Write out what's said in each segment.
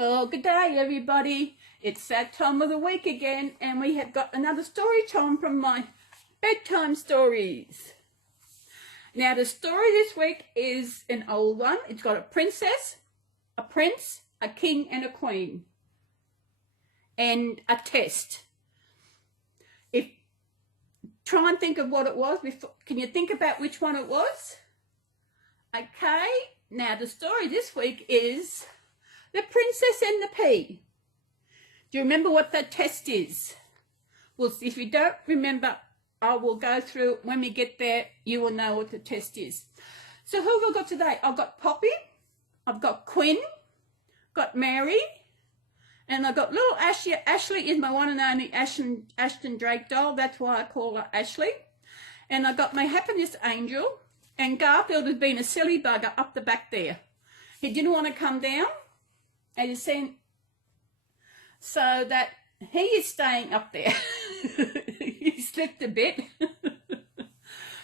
Well, good day, everybody. It's that time of the week again, and we have got another story time from my bedtime stories. Now, the story this week is an old one. It's got a princess, a prince, a king, and a queen, and a test. Try and think of what it was before. Can you think about which one it was? Okay. Now, the story this week is The Princess and the Pea. Do you remember what that test is? Well, if you don't remember, I will go through. When we get there, you will know what the test is. So who have I got today? I've got Poppy, I've got Quinn, got Mary, and I've got little Ashley. Ashley is my one and only Ashton Drake doll. That's why I call her Ashley. And I got my happiness angel. And Garfield has been a silly bugger up the back there. He didn't want to come down. And he's saying, so that he is staying up there. He slipped a bit.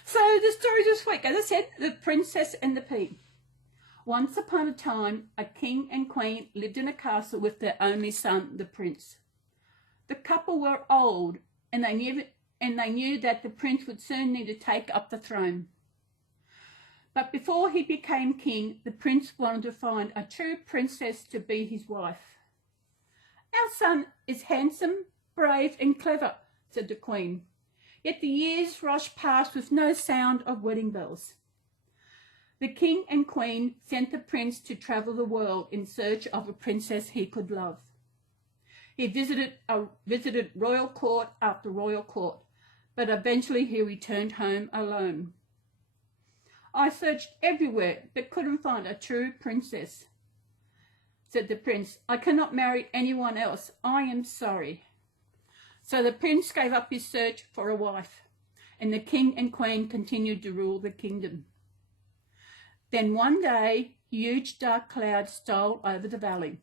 So the story this week, as I said, The Princess and the Pea. Once upon a time, a king and queen lived in a castle with their only son, the prince. The couple were old, and they knew that the prince would soon need to take up the throne. But before he became king, the prince wanted to find a true princess to be his wife. Our son is handsome, brave, and clever, said the queen. Yet the years rushed past with no sound of wedding bells. The king and queen sent the prince to travel the world in search of a princess he could love. He visited royal court after royal court, but eventually he returned home alone. I searched everywhere, but couldn't find a true princess, said the prince. I cannot marry anyone else. I am sorry. So the prince gave up his search for a wife, and the king and queen continued to rule the kingdom. Then one day, huge dark clouds stole over the valley.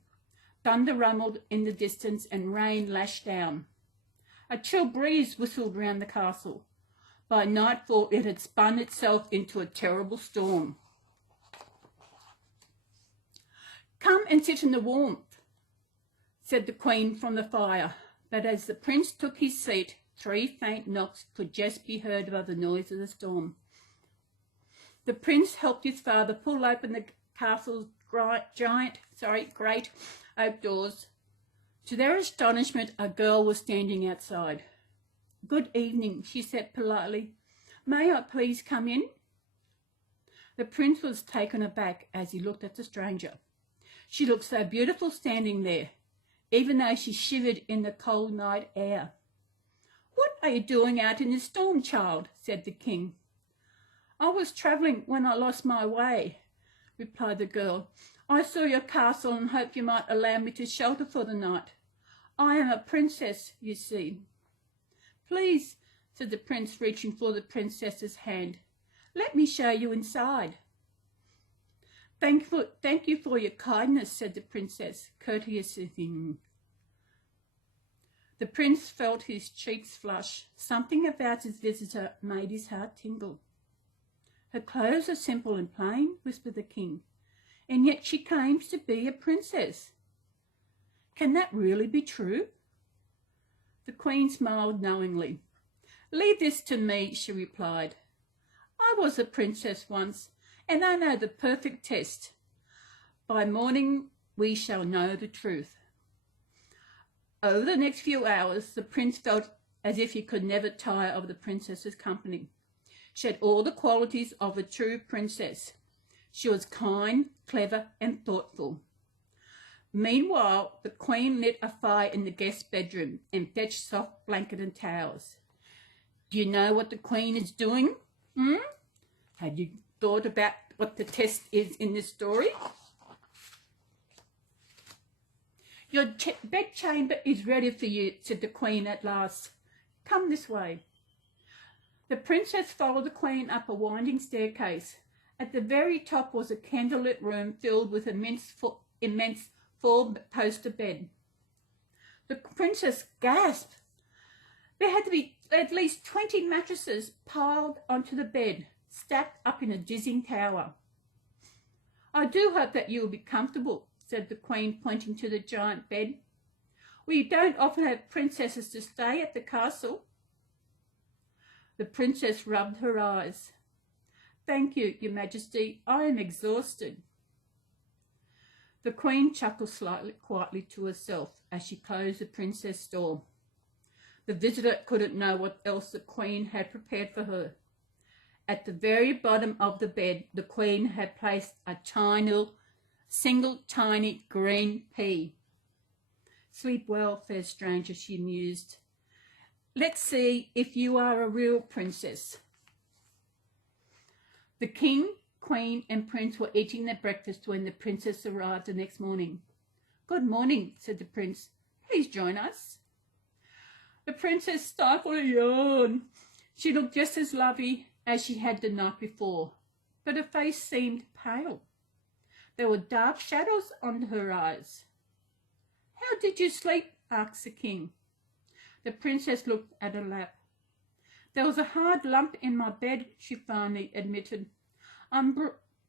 Thunder rumbled in the distance and rain lashed down. A chill breeze whistled round the castle. By nightfall, it had spun itself into a terrible storm. Come and sit in the warmth, said the queen from the fire. But as the prince took his seat, 3 faint knocks could just be heard above the noise of the storm. The prince helped his father pull open the castle's great oak doors. To their astonishment, a girl was standing outside. Good evening, she said politely. May I please come in? The prince was taken aback as he looked at the stranger. She looked so beautiful standing there, even though she shivered in the cold night air. What are you doing out in the storm, child? Said the king. I was travelling when I lost my way, replied the girl. I saw your castle and hoped you might allow me to shelter for the night. I am a princess, you see. Please, said the prince, reaching for the princess's hand. Let me show you inside. Thank you for your kindness, said the princess, courteously. The prince felt his cheeks flush. Something about his visitor made his heart tingle. Her clothes are simple and plain, whispered the king, and yet she claims to be a princess. Can that really be true? The queen smiled knowingly. Leave this to me, she replied. I was a princess once, and I know the perfect test. By morning we shall know the truth. Over the next few hours, the prince felt as if he could never tire of the princess's company. She had all the qualities of a true princess. She was kind, clever, and thoughtful. Meanwhile, the queen lit a fire in the guest bedroom and fetched soft blanket and towels. Do you know what the queen is doing? Have you thought about what the test is in this story? Your bedchamber is ready for you, said the queen at last. Come this way. The princess followed the queen up a winding staircase. At the very top was a candlelit room filled with immense four-poster bed. The princess gasped. There had to be at least 20 mattresses piled onto the bed, stacked up in a dizzying tower. I do hope that you will be comfortable, said the Queen, pointing to the giant bed. We don't often have princesses to stay at the castle. The princess rubbed her eyes. Thank you, Your Majesty. I am exhausted. The Queen chuckled slightly quietly to herself as she closed the princess' door. The visitor couldn't know what else the Queen had prepared for her. At the very bottom of the bed, the Queen had placed a single tiny green pea. Sleep well, fair stranger, she mused. Let's see if you are a real princess. The King, Queen and Prince were eating their breakfast when the princess arrived the next morning. Good morning, said the prince. Please join us. The princess stifled a yawn. She looked just as lovely as she had the night before, but her face seemed pale. There were dark shadows under her eyes. How did you sleep? Asked the king. The princess looked at her lap. There was a hard lump in my bed, she finally admitted. I'm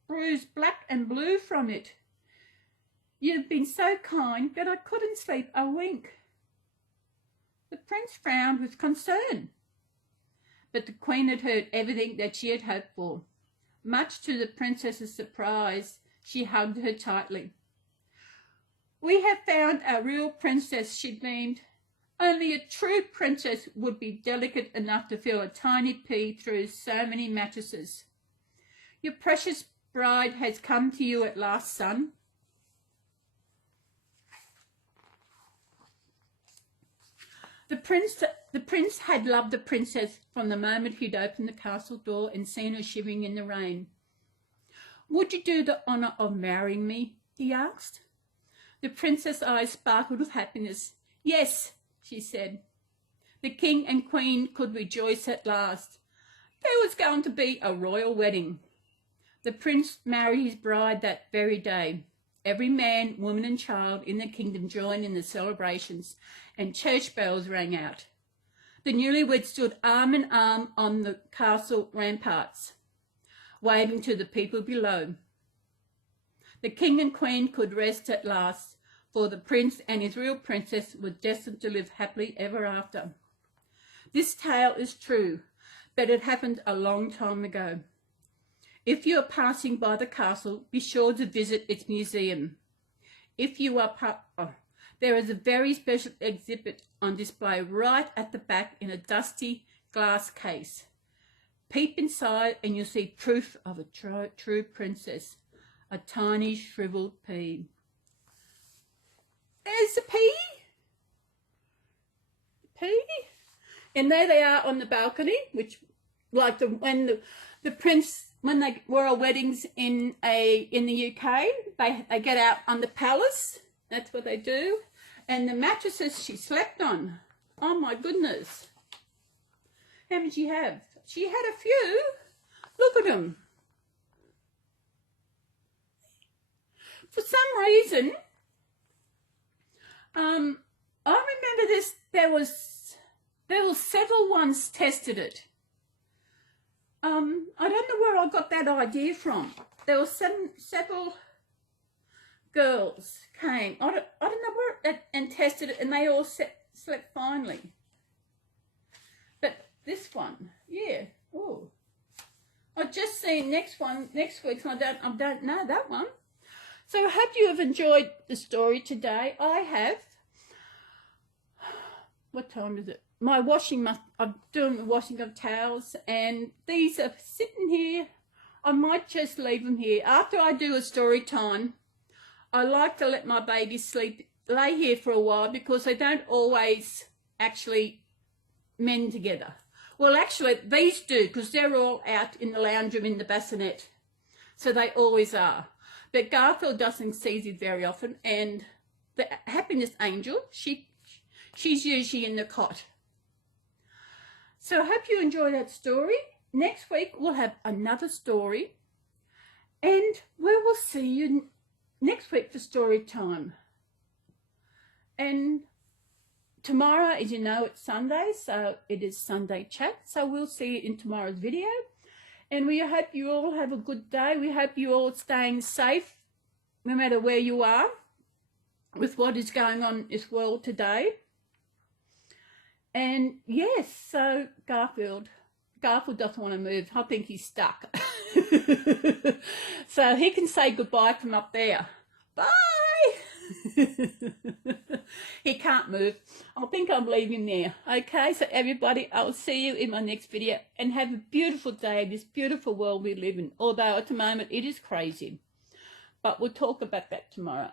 bruised black and blue from it. You've been so kind that I couldn't sleep a wink. The prince frowned with concern. But the Queen had heard everything that she had hoped for. Much to the princess's surprise, she hugged her tightly. We have found a real princess, she beamed. Only a true princess would be delicate enough to feel a tiny pea through so many mattresses. Your precious bride has come to you at last, son. The prince had loved the princess from the moment he'd opened the castle door and seen her shivering in the rain. Would you do the honour of marrying me? He asked. The princess' eyes sparkled with happiness. Yes, she said. The king and queen could rejoice at last. There was going to be a royal wedding. The prince married his bride that very day. Every man, woman and child in the kingdom joined in the celebrations, and church bells rang out. The newlyweds stood arm in arm on the castle ramparts, waving to the people below. The king and queen could rest at last, for the prince and his real princess were destined to live happily ever after. This tale is true, but it happened a long time ago. If you are passing by the castle, be sure to visit its museum. If you are there is a very special exhibit on display right at the back in a dusty glass case. Peep inside and you'll see proof of a true princess, a tiny shriveled pea. There's the pea. And there they are on the balcony, which, like when the prince, when they were at weddings in the UK, they get out on the palace. That's what they do. And the mattresses she slept on. Oh my goodness. How many did she have? She had a few. Look at them. For some reason, I remember this. There were several ones tested it. I don't know where I got that idea from. There were several girls came. I don't know where and tested it, and they all slept finely. But this one, yeah. Oh, I've just seen next week's, and I don't know that one. So I hope you have enjoyed the story today. I have. What time is it? My washing I'm doing the washing of towels, and these are sitting here. I might just leave them here. After I do a story time, I like to let my babies lay here for a while, because they don't always actually mend together. Well, actually, these do, because they're all out in the lounge room in the bassinet. So they always are. But Garfield doesn't see it very often, and the happiness angel, she's usually in the cot. So I hope you enjoy that story. Next week we'll have another story, and we will see you next week for story time. And tomorrow, as you know, it's Sunday, so it is Sunday chat. So we'll see you in tomorrow's video. And we hope you all have a good day. We hope you all staying safe no matter where you are. with what is going on in this world today. And yes, so Garfield doesn't want to move. I think he's stuck. So he can say goodbye from up there. Bye. He can't move. I think I'm leaving there. Okay, so everybody, I'll see you in my next video, and have a beautiful day, this beautiful world we live in. Although at the moment it is crazy, but we'll talk about that tomorrow.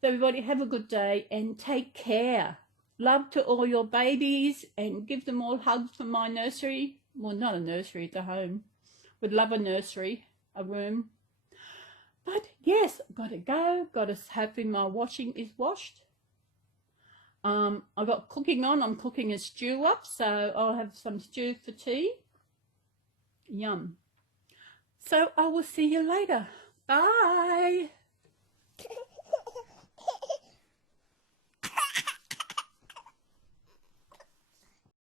So everybody, have a good day and take care. Love to all your babies, and give them all hugs from my nursery. Well, not a nursery, it's a home. Would love a nursery, a room. But yes, I've got to go. Got to hopefully my washing is washed. I've got cooking on. I'm cooking a stew up, so I'll have some stew for tea. Yum. So I will see you later. Bye.